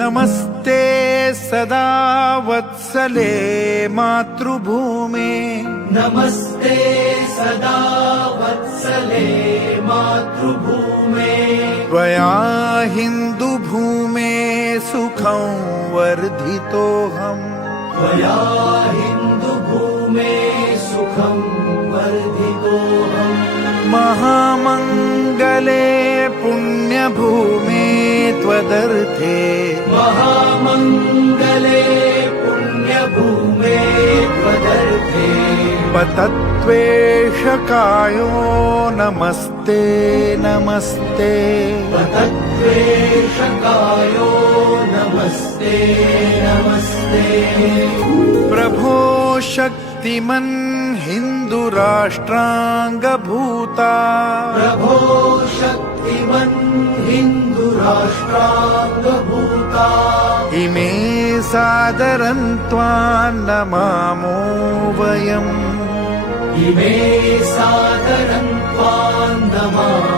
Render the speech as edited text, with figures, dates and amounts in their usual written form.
नमस्ते सदा वत्सले मातृभूमे नमस्ते सदा वत्सले मातृभूमे त्वया हिन्दुभूमे सुखं वर्धितोऽहम् त्वया हिन्दुभूमे सुखं वर्धितोऽहम् महामङ्गले पुण्यभूमे त्वदर्थे महामङ्गले पुण्यभूमे त्वदर्थे पतत्वेषकायो नमस्ते नमस्ते पतत्वेषकायो नमस्ते नमस्ते प्रभो शक्तिमन् हिन्दुराष्ट्राङ्गभूता प्रभो शक्तिमन् हिन्दुराष्ट्राङ्गभूता इमे सादरं त्वां नमामो वयम् इमे सादरं त्वां नमामो